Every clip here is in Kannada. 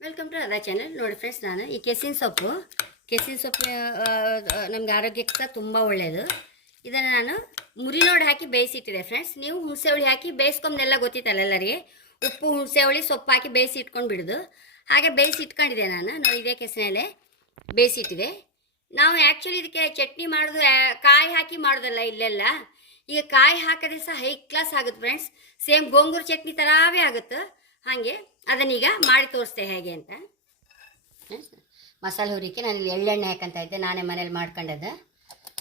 ವೆಲ್ಕಮ್ ಟು ಅದರ್ ಚಾನಲ್ ನೋಡಿ ಫ್ರೆಂಡ್ಸ್ ನಾನು ಈ ಕೆಸಿನ ಸೊಪ್ಪು. ಕೆಸಿನ ಸೊಪ್ಪು ನಮ್ಗೆ ಆರೋಗ್ಯಕ್ಕೆ ಸಹ ತುಂಬ ಒಳ್ಳೆಯದು ಇದನ್ನು ನಾನು ಮುರಿನೋಡು ಹಾಕಿ ಬೇಯಿಸಿಟ್ಟಿದೆ ಫ್ರೆಂಡ್ಸ್ ನೀವು ಹುಣಸೆ ಹುಳಿ ಹಾಕಿ ಬೇಯಿಸ್ಕೊಂಡೆಲ್ಲ ಗೊತ್ತಿತ್ತಲ್ಲ ಎಲ್ಲರಿಗೆ? ಉಪ್ಪು, ಹುಣಸೆ ಹುಳಿ, ಸೊಪ್ಪು ಹಾಕಿ ಬೇಯಿಸಿ ಇಟ್ಕೊಂಡು ಬಿಡೋದು. ಹಾಗೆ ಬೇಯಿಸಿ ಇಟ್ಕೊಂಡಿದೆ ನಾನು. ನೋಡಿ ಇದೇ ಕೆಸಿನಲ್ಲೇ ಬೇಯಿಸಿಟ್ಟಿದೆ. ನಾವು ಆ್ಯಕ್ಚುಲಿ ಇದಕ್ಕೆ ಚಟ್ನಿ ಮಾಡೋದು ಕಾಯಿ ಹಾಕಿ ಮಾಡೋದಲ್ಲ ಇಲ್ಲೆಲ್ಲ. ಈಗ ಕಾಯಿ ಹಾಕದೆ ಸಹ ಹೈ ಕ್ಲಾಸ್ ಆಗುತ್ತೆ ಫ್ರೆಂಡ್ಸ್ ಸೇಮ್ ಗೋಂಗೂರು ಚಟ್ನಿ ಥರವೇ ಆಗುತ್ತೆ. ಹಾಗೆ ಅದನ್ನೀಗ ಮಾಡಿ ತೋರಿಸ್ತೆ ಹೇಗೆ ಅಂತ. ಮಸಾಲೆ ಹುರಿಕೆ, ನಾನು ಇಲ್ಲಿ ಎಳ್ಳೆಣ್ಣೆ ಹಾಕಂತ ಇದ್ದೆ. ನಾನೇ ಮನೇಲಿ ಮಾಡ್ಕೊಂಡದ್ದು.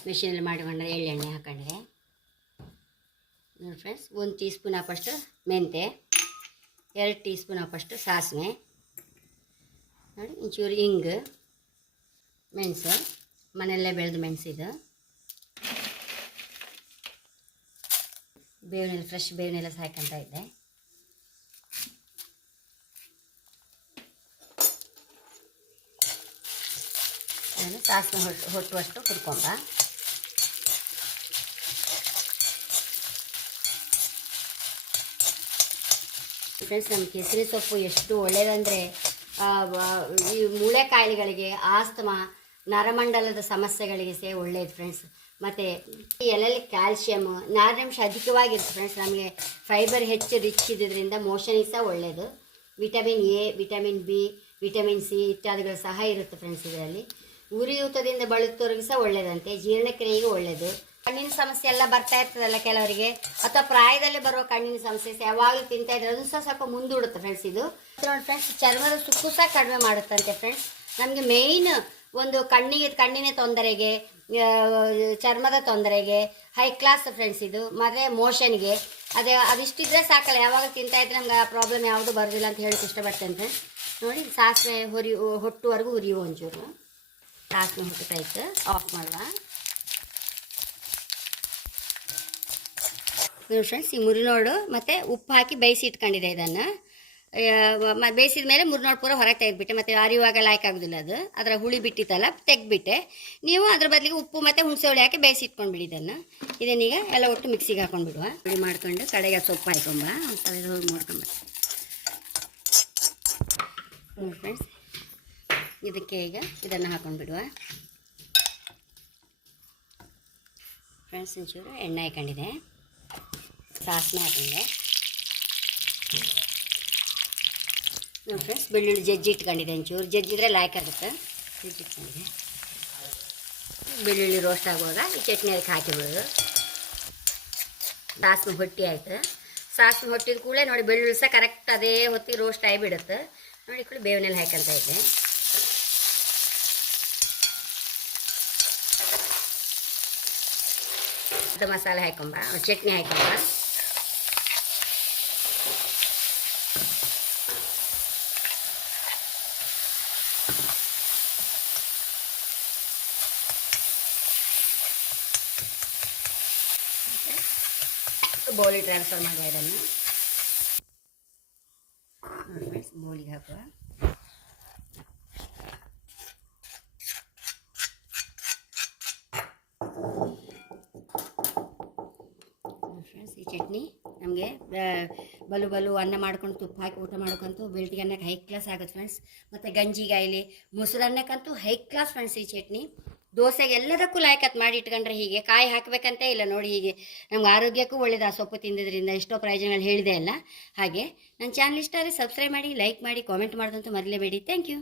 ಮಿಷಿನಲ್ಲಿ ಮಾಡಿಕೊಂಡ್ರೆ ಎಳ್ಳೆಣ್ಣೆ ಹಾಕೊಂಡ್ರೆ. ನೋಡಿ ಫ್ರೆಂಡ್ಸ್ ಒಂದು ಟೀ ಸ್ಪೂನ್ ಹಾಕಷ್ಟು ಮೆಂತೆ, ಎರಡು ಟೀ ಸ್ಪೂನ್ ಹಾಕಷ್ಟು ಸಾಸಿವೆ. ನೋಡಿ, ಒಂಚೂರು ಇಂಗು, ಮೆಣಸು, ಮನೆಯಲ್ಲೇ ಬೆಳೆದ ಮೆಣಸಿದು ಬೇವಿನೆಲ್ಲ ಫ್ರೆಶ್ ಬೇವಿನೆಲ್ಲ ಸಾಕಂತ ಇದ್ದೆ. ಅದನ್ನು ಸಾಸಿವೆ ಹೊಟ್ಟು ಹೊಟ್ಟುವಷ್ಟು ಹುರ್ಕೊಂಬ ಫ್ರೆಂಡ್ಸ್ ನಮ್ಮ ಕೆಸರಿ ಸೊಪ್ಪು ಎಷ್ಟು ಒಳ್ಳೆಯದಂದರೆ ಈ ಮೂಳೆ ಕಾಯಿಲೆಗಳಿಗೆ ಆಸ್ತಮಾ, ನರಮಂಡಲದ ಸಮಸ್ಯೆಗಳಿಗೆ ಸೇ ಒಳ್ಳೆಯದು ಫ್ರೆಂಡ್ಸ್ ಮತ್ತು ಈ ಎಲೆಯಲ್ಲಿ ಕ್ಯಾಲ್ಶಿಯಮ್ ನಾರಾಂಶ ಅಧಿಕವಾಗಿರುತ್ತೆ ಫ್ರೆಂಡ್ಸ್ ನಮಗೆ ಫೈಬರ್ ಹೆಚ್ಚು ರಿಚ್ ಇದ್ದಿದ್ದರಿಂದ ಮೋಷನಿಗೆ ಸಹ ಒಳ್ಳೆಯದು vitamin A vitamin B vitamin C ಇತ್ಯಾದಿಗಳು ಸಹ ಇರುತ್ತೆ ಫ್ರೆಂಡ್ಸ್ ಇದರಲ್ಲಿ. ಉರಿಯೂತದಿಂದ ಬಳಲುತ್ತವ್ರಿಗೆ ಸಹ ಒಳ್ಳೇದಂತೆ ಜೀರ್ಣಕ್ರಿಯೆಗೂ ಒಳ್ಳೆಯದು. ಕಣ್ಣಿನ ಸಮಸ್ಯೆ ಎಲ್ಲ ಬರ್ತಾ ಇರ್ತದಲ್ಲ ಕೆಲವರಿಗೆ? ಅಥವಾ ಪ್ರಾಯದಲ್ಲಿ ಬರುವ ಕಣ್ಣಿನ ಸಮಸ್ಯೆ ಯಾವಾಗಲೂ ತಿಂತಾ ಇದ್ರೆ ಅದು ಸಹ ಸ್ವಲ್ಪ ಮುಂದೂಡುತ್ತೆ ಫ್ರೆಂಡ್ಸ್ ಇದು. ನೋಡಿ ಫ್ರೆಂಡ್ಸ್ ಚರ್ಮದ ಸುಕ್ಕು ಸಹ ಕಡಿಮೆ ಮಾಡುತ್ತಂತೆ ಫ್ರೆಂಡ್ಸ್ ನಮಗೆ ಮೇಯ್ನ್ ಒಂದು ಕಣ್ಣಿಗೆ, ಕಣ್ಣಿನ ತೊಂದರೆಗೆ ಚರ್ಮದ ತೊಂದರೆಗೆ ಹೈ ಕ್ಲಾಸ್ ಫ್ರೆಂಡ್ಸ್ ಇದು. ಮತ್ತೆ ಮೋಷನ್ಗೆ ಅದೇ, ಅದಿಷ್ಟಿದ್ರೆ ಸಾಕಲ್ಲ. ಯಾವಾಗ ತಿಂತಾ ಇದ್ರೆ ನಮ್ಗೆ ಆ ಪ್ರಾಬ್ಲಮ್ ಯಾವುದು ಬರೋದಿಲ್ಲ ಅಂತ ಹೇಳಕ್ಕೆ ಇಷ್ಟಪಡ್ತೇನೆ ಫ್ರೆಂಡ್ಸ್ ನೋಡಿ, ಸಾಸಿವೆ ಹುರಿ ಹೊಟ್ಟುವರೆಗೂ ಹುರಿಯುವ ಒಂಚೂರು. ಸಾಸಿವೆ ಹುಟ್ಟುತ್ತಾಯ್ತು ಆಫ್ ಮಾಡುವ. ನೋಡಿ ಫ್ರೆಂಡ್ಸ್ ಈ ಮುರಿನೋಡು ಮತ್ತು ಉಪ್ಪು ಹಾಕಿ ಬೇಯಿಸಿ ಇಟ್ಕೊಂಡಿದೆ ಇದನ್ನು. ಬೇಯಿಸಿದ ಮೇಲೆ ಮುರಿನೋಡು ಪೂರ ಹೊರಗೆ ತೆಗೆದುಬಿಟ್ಟೆ. ಮತ್ತು ಅರಿಯುವಾಗ ಲಾಯ್ಕ್ ಆಗೋದಿಲ್ಲ ಅದು. ಅದರ ಹುಳಿ ಬಿಟ್ಟಿತ್ತಲ್ಲ, ತೆಗ್ದುಬಿಟ್ಟೆ. ನೀವು ಅದ್ರ ಬದಲಿಗೆ ಉಪ್ಪು ಮತ್ತು ಹುಣಸೆ ಹುಳಿ ಹಾಕಿ ಬೇಯಿಸಿ ಇಟ್ಕೊಂಡ್ಬಿಡಿ ಇದನ್ನು. ಇದನ್ನೀಗ ಎಲ್ಲ ಒಟ್ಟು ಮಿಕ್ಸಿಗೆ ಹಾಕ್ಕೊಂಡ್ಬಿಡುವ ಬಿಡುವ ಹುಳಿ ಮಾಡ್ಕೊಂಡು ಕಡೆಗೆ ಸೊಪ್ಪು ಹಾಕೊಂಬ ಅಂತ ಹೋಗಿ ನೋಡ್ಕೊಂಬ ನೋಡಿ ಫ್ರೆಂಡ್ಸ್ ಇದಕ್ಕೆ ಈಗ ಇದನ್ನು ಹಾಕೊಂಡು ಬಿಡುವ. ಫ್ರೆಂಡ್ಸ್ ಒಂಚೂರು ಎಣ್ಣೆ ಹಾಕೊಂಡಿದೆ ಸಾಸಿವೆ ಹಾಕೊಂಡೆ. ನೋಡಿ ಫ್ರೆಂಡ್ಸ್ ಬೆಳ್ಳುಳ್ಳಿ ಜಜ್ಜಿ ಇಟ್ಕೊಂಡಿದೆ ಒಂಚೂರು. ಜಜ್ಜಿದ್ರೆ ಲಾಯ್ಕ್ ಆಗುತ್ತೆ. ಜಜ್ಜಿ ಇಟ್ಕೊಂಡಿದೆ ಬೆಳ್ಳುಳ್ಳಿ ರೋಸ್ಟ್ ಆಗುವಾಗ ಈ ಚಟ್ನಿ ಅದಕ್ಕೆ ಹಾಕಿಬಿಡೋದು. ಸಾಸಿವೆ ಹೊಟ್ಟಿ ಆಯಿತು. ಸಾಸಿವೆ ಹೊಟ್ಟಿದ ಕೂಡಲೇ ನೋಡಿ ಬೆಳ್ಳುಳ್ಳಿ ಸಹ ಕರೆಕ್ಟ್ ಅದೇ ಹೊತ್ತಿಗೆ ರೋಸ್ಟ್ ಆಗಿಬಿಡುತ್ತೆ ನೋಡಿ ಕೂಡ ಬೇವಿನಲ್ಲಿ ಹಾಕಂತ ಇದ್ದೆ. ಅದು ಮಸಾಲೆ ಹಾಕೊಂಬ ಚಟ್ನಿ ಹಾಕೊಂಬ ಬೋಲಿ ಟ್ರಾನ್ಸ್ಫರ್ ಮಾಡುವ ಇದನ್ನು ನೋಡಿ ಫ್ರೆಂಡ್ಸ್ ಬೋಲಿಗೆ ಹಾಕುವ ಫ್ರೆಂಡ್ಸ್, ಈ ಚಟ್ನಿ ನಮಗೆ ಬಲು ಬಲು ಅನ್ನ ಮಾಡ್ಕೊಂಡು ತುಪ್ಪ ಹಾಕಿ ಊಟ ಮಾಡ್ಕೊಂತೂ ಬೆಳ್ತಿಗೆ ಅನ್ನಕ್ಕೆ ಹೈ ಕ್ಲಾಸ್ ಆಗುತ್ತೆ ಫ್ರೆಂಡ್ಸ್. ಮತ್ತು ಗಂಜಿಗಾಯಿಲಿ ಮೊಸರನ್ನಕ್ಕಂತೂ ಹೈ ಕ್ಲಾಸ್ ಫ್ರೆಂಡ್ಸ್ ಈ ಚಟ್ನಿ. ದೋಸೆಗೆ ಎಲ್ಲದಕ್ಕೂ ಲಾಯಕತ್ ಮಾಡಿ ಇಟ್ಕೊಂಡ್ರೆ ಹೀಗೆ. ಕಾಯಿ ಹಾಕಬೇಕಂತ ಇಲ್ಲ ನೋಡಿ ಹೀಗೆ. ನಮ್ಗೆ ಆರೋಗ್ಯಕ್ಕೂ ಒಳ್ಳೇದು ಆ ಸೊಪ್ಪು ತಿಂದಿದ್ರಿಂದ ಎಷ್ಟೋ ಪ್ರಯೋಜನಗಳು ಹೇಳಿದೆ ಅಲ್ಲ. ಹಾಗೆ, ನನ್ನ ಚಾನಲ್ ಇಷ್ಟ ಆದರೆ ಸಬ್ಸ್ಕ್ರೈಬ್ ಮಾಡಿ ಲೈಕ್ ಮಾಡಿ ಕಾಮೆಂಟ್ ಮಾಡೋದಂತೂ ಮರಲೇಬೇಡಿ. Thank you